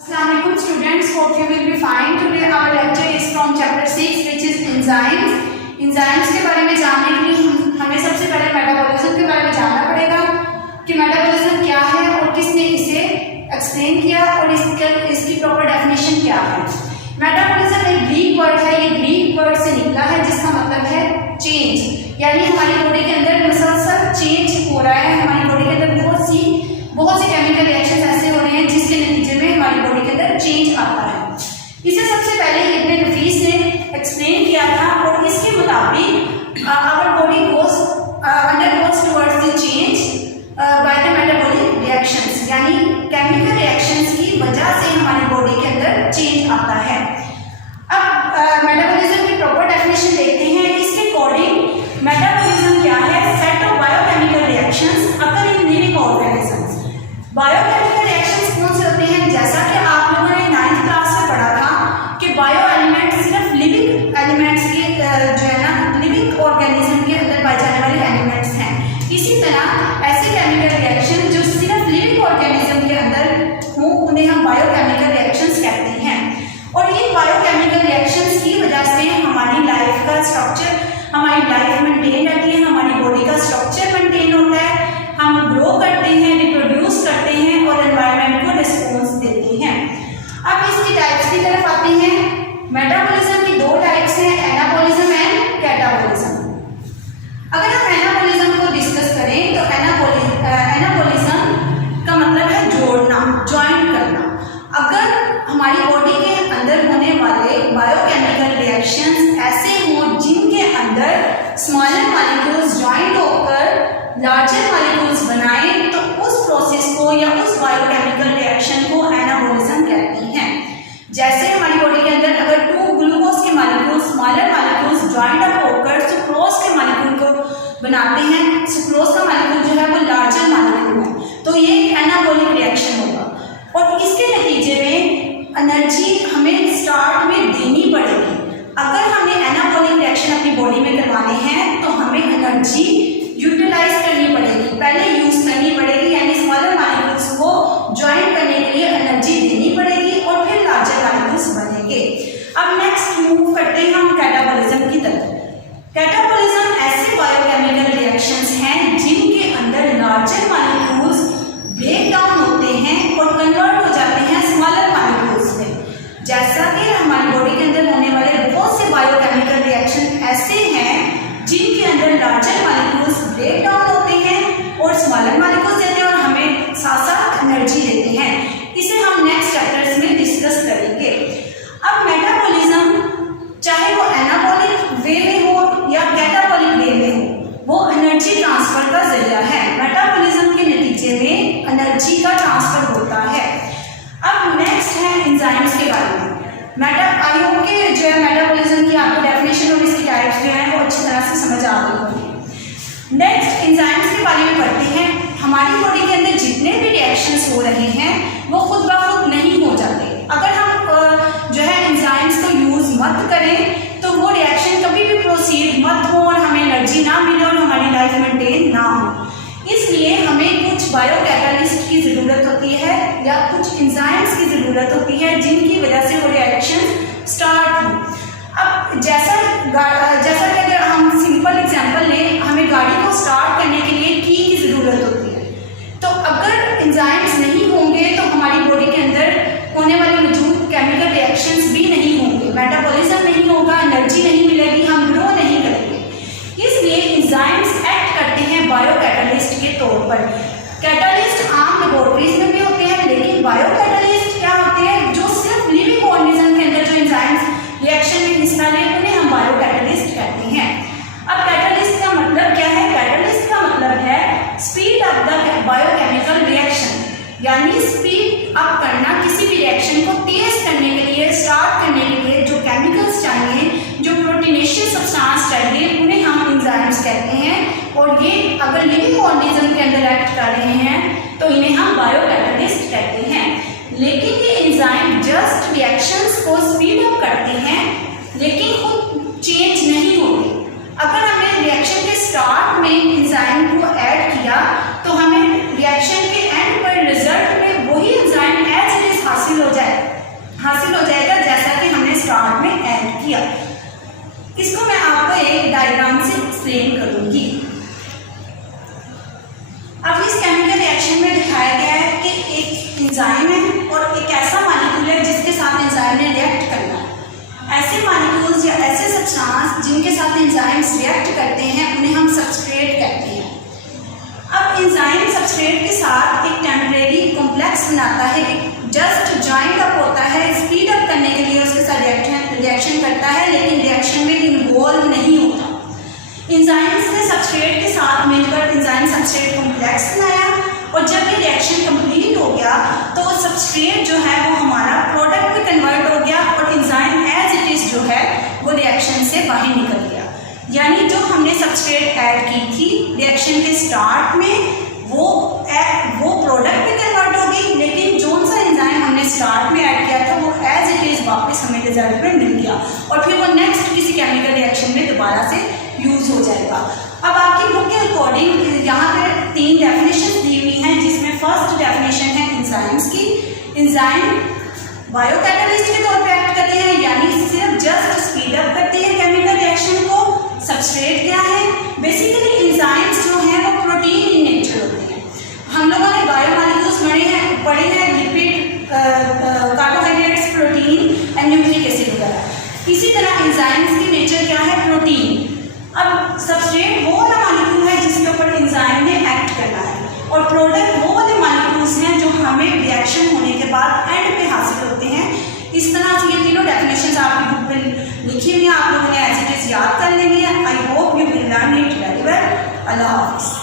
Assalamualaikum students, hope you will be fine. Today our lecture is from chapter 6 which is enzymes. Enzymes के बारे में जानने के लिए हमें सबसे पहले मेटाबॉलिज्म के बारे में जानना पड़ेगा कि मेटाबॉलिज्म क्या है और किसने इसे एक्सप्लेन किया और इसकी प्रॉपर डेफिनेशन क्या है। मेटाबॉलिज्म एक ग्रीक वर्ड है, ये ग्रीक वर्ड से निकला है जिसका मतलब है चेंज, यानी हमारी बॉडी के अंदर मुसलसल चेंज हो रहा है। हमारी बॉडी के अंदर बहुत सी केमिकल रिएक्शंस ऐसे हो रहे हैं जिसके नतीजे में हमारी बॉडी के अंदर चेंज आता है। इसे सबसे पहले इब्न नफीस ने एक्सप्लेन किया था और इसके मुताबिक our body undergoes towards the change by the metabolic reactions, यानी केमिकल रिएक्शंस की वजह से हमारी बॉडी के अंदर चेंज आता है। अब मेटाबॉलिज्म की प्रॉपर डेफिनेशन देखते हैं। इसके अकॉर्डिंग मेटाबॉलिज्म क्या है? Set of biochemical reactions occur in living organisms. Biochemical reactions कौन से होते हैं? जैसा कि आप लोगों ने 9th क्लास में पढ़ा था कि बायो एलिमेंट सिर्फ लिविंग एलिमेंट्स के जो है ना लिविंग ऑर्गेनिज्म के अंदर पाए जाने वाले एलिमेंट्स हैं। इसी तरह ऐसे केमिकल रिएक्शन जो सिर्फ लिविंग ऑर्गेनिज्म के अंदर हों उन्हें हम बायोकेमिकल रिएक्शंस कहते हैं। और इन बायोकेमिकल रिएक्शंस की वजह से हमारी लाइफ का स्ट्रक्चर, हमारी लाइफ मेंटेन रहती है, हमारी बॉडी का स्ट्रक्चर मेंटेन होता है, हम ग्रो करते हैं, रिप्रोड्यूस करते हैं और एनवायरनमेंट को रिस्पॉन्स देते हैं। अब इसकी टाइप्स की तरफ आते हैं। मेटाबॉलिज्म की दो टाइप्स हैं, एनाबॉलिज्म एंड कैटाबॉलिज्म। अगर हम एनाबॉलिज्म को डिस्कस करें तो एनाबॉलिज्म का मतलब है जोड़ना, ज्वाइन करना। अगर हमारी बॉडी के अंदर होने वाले बायोकेमिकल रिएक्शंस ऐसे हों जिनके अंदर स्मॉलर मॉलिक्यूल्स ज्वाइंट होकर लार्जर मॉलिक्यूल्स बनाएं तो उस प्रोसेस को या उस बायोकेमिकल रिएक्शन को एनाबॉलिज्म कहते हैं। जैसे हमारी बॉडी के अंदर अगर 2 ग्लूकोज के molecules smaller molecules joint up होकर सुक्रोज के मॉलिक्यूल को बनाते हैं, सुक्रोज का मॉलिक्यूल जो है वो लार्जर मॉलिक्यूल है, तो ये एक एनाबॉलिक रिएक्शन होगा। और इसके नतीजे में एनर्जी हमें स्टार्ट में देनी पड़ेगी। अगर हमें एनाबॉलिक रिएक्शन अपनी बॉडी में करवाने हैं तो हमें एनर्जी यूटिलाइज करनी पड़ेगी, पहले यूज करनी पड़ेगी, यानी स्मॉलर मॉलिक्यूल्स को ज्वाइन करने के लिए एनर्जी देनी पड़ेगी और फिर लार्जर मॉलिक्यूल्स बनेंगे। अब नेक्स्ट मूव करते हैं हम कैटाबॉलिज्म की तरफ। कैटाबॉलिज्म ऐसे बायोकेमिकल रिएक्शंस हैं जिनके अंदर लार्जर मॉलिक्यूल्स ब्रेक डाउन होते हैं और कन्वर्ट हो जाते हैं स्मॉलर मॉलिक्यूल्स में। जैसा कि हमारी बॉडी के अंदर होने वाले बहुत से बायोकेमिकल रिएक्शन ऐसे हैं जिनके अंदर लार्जर मॉलिक्यूल्स ब्रेक डाउन होते हैं और स्मॉलर मॉलिक्यूल्स देते हैं और हमें साथ साथ एनर्जी देते हैं। इसे हम नेक्स्ट चैप्टर्स में डिस्कस करेंगे। अब मेटाबॉलिज्म चाहे वो एनाबॉलिक वे में हो या कैटाबॉलिक वे में हो, वो एनर्जी ट्रांसफर का जरिया है। मेटाबॉलिज्म के नतीजे में एनर्जी का ट्रांसफर होता है। अब नेक्स्ट है एंजाइम्स के बारे में। आई होप के जो है मेटाबॉलिज्म की आपको डेफिनेशन और इसकी टाइप्स जो है वो अच्छी तरह से समझ आ गई होगी। नेक्स्ट एंजाइम्स के बारे में पढ़ते हैं। हमारी बॉडी के अंदर जितने भी रिएक्शंस हो रहे हैं वो खुद ब खुद नहीं हो जाते। अगर हम जो है एंजाइम्स को यूज मत करें तो वो रिएक्शन कभी भी प्रोसीड मत हो और हमें एनर्जी ना मिले और हमारी लाइफ मेंटेन ना हो। इसलिए हमें कुछ बायोकैटालिस्ट की ज़रूरत होती है या कुछ एंजाइम्स की ज़रूरत होती है जिनकी वजह से वो रिएक्शन स्टार्ट हो। अब जैसा कि अगर हम सिंपल एग्जांपल लें, हमें गाड़ी को स्टार्ट करने के लिए की ज़रूरत होती है, तो अगर एंजाइम्स नहीं होंगे तो हमारी बॉडी के अंदर होने वाले मौजूद केमिकल रिएक्शंस भी नहीं होंगे, मेटाबॉलिज्म नहीं होगा, एनर्जी नहीं मिलेगी, हम ग्रो नहीं करेंगे। इसलिए एंजाइम्स एक्ट करते हैं बायोकैटालिस्ट के तौर पर। कैटालिस्ट आम लेबोरेटरीज में भी होते हैं, लेकिन बायोकैटालिस्ट क्या होते हैं? जो सिर्फ लिविंग ऑर्गेनिज्म के अंदर जो एंजाइम्स रिएक्शन में हिस्सा लें उन्हें हम बायोकैटालिस्ट कहते हैं। अब कैटालिस्ट का मतलब क्या है? कैटालिस्ट का मतलब है speed up the biochemical reaction, यानी स्पीड अप करना, किसी भी रिएक्शन को तेज करने के लिए, स्टार्ट करने के लिए जो केमिकल्स चाहिए, जो प्रोटीनेशियस सब्सटेंस चाहिए, उन्हें हम एंजाइम्स कहते हैं। और ये अगर लिविंग ऑर्गेनिज्म के अंदर एक्ट कर रहे हैं तो इन्हें हम बायोकैटालिस्ट कहते हैं। लेकिन ये एंजाइम जस्ट रिएक्शंस को स्पीड अप करते हैं लेकिन खुद चेंज नहीं होते। अगर हमने रिएक्शन के स्टार्ट में एंजाइम को ऐड किया तो हमें रिएक्शन के एंड पर रिजल्ट में वही एंजाइम एज इट इज हासिल हो जाएगा। डायग्राम से एक्सप्लेन करूंगी। अब इस केमिकल रिएक्शन में दिखाया गया है कि एक एंजाइम है और एक ऐसा मॉलिक्यूल है जिसके साथ एंजाइम ने रिएक्ट करना है। ऐसे मॉलिक्यूल्स या ऐसे सब्सटेंस जिनके साथ एंजाइम्स रिएक्ट करते हैं उन्हें हम सबस्ट्रेट कहते हैं। अब एंजाइम सबस्ट्रेट के साथ एक टेम्परेरी कॉम्प्लेक्स बनाता है, जस्ट ज्वाइंट अप होता है, स्पीड अप करने के लिए उसके साथ रिएक्शन करता है, लेकिन रिएक्शन में इन्वॉल्व नहीं होता। एंजाइम्स ने सबस्ट्रेट के साथ मिलकर एंजाइम सबस्ट्रेट कॉम्प्लेक्स बनाया और जब ये रिएक्शन कंप्लीट हो गया तो वो सबस्ट्रेट जो है वो हमारा प्रोडक्ट में कन्वर्ट हो गया और एंजाइम एज इट इज जो है वो रिएक्शन से बाहर निकल गया। यानी जो हमने सबस्ट्रेट ऐड की थी रिएक्शन के स्टार्ट में वो प्रोडक्ट में कन्वर्ट हो गई, लेकिन जो सा एंजाइम हमने स्टार्ट में ऐड किया था वो एज इट इज वापस हमें रिजल्ट में मिल गया और फिर वो नेक्स्ट किसी केमिकल रिएक्शन में दोबारा से यूज हो जाएगा। अब आपकी बुक के अकॉर्डिंग यहाँ पे 3 डेफिनेशन दी हुई हैं, जिसमें फर्स्ट डेफिनेशन है एंजाइम्स की। एंजाइम बायोकैटलिस्ट के तौर पे एक्ट करते हैं, यानी सिर्फ जस्ट स्पीड अप करते हैं केमिकल रिएक्शन को। सबस्ट्रेट क्या है? बेसिकली एंजाइम्स जो हैं वो प्रोटीन इन नेचर होते हैं। हम लोगों ने बायोमॉलिक्यूल्स पढ़े हैं lipid, carbohydrates, protein and nucleic acid वगैरह। इसी तरह एंजाइम्स की नेचर क्या है? प्रोटीन। अब सबस्ट्रेट वो वाला मॉलिक्यूल है जिसके ऊपर एंजाइम ने एक्ट करना है और प्रोडक्ट वो वाले मॉलिक्यूल्स हैं जो हमें रिएक्शन होने के बाद एंड पे हासिल होते हैं। इस तरह से ये तीनों डेफिनेशंस आपकी बुक में लिखी हुई हैं, आप लोगों ने एज इट इज याद कर लेनी है। I hope you will learn it very well. अल्लाह हाफिज़।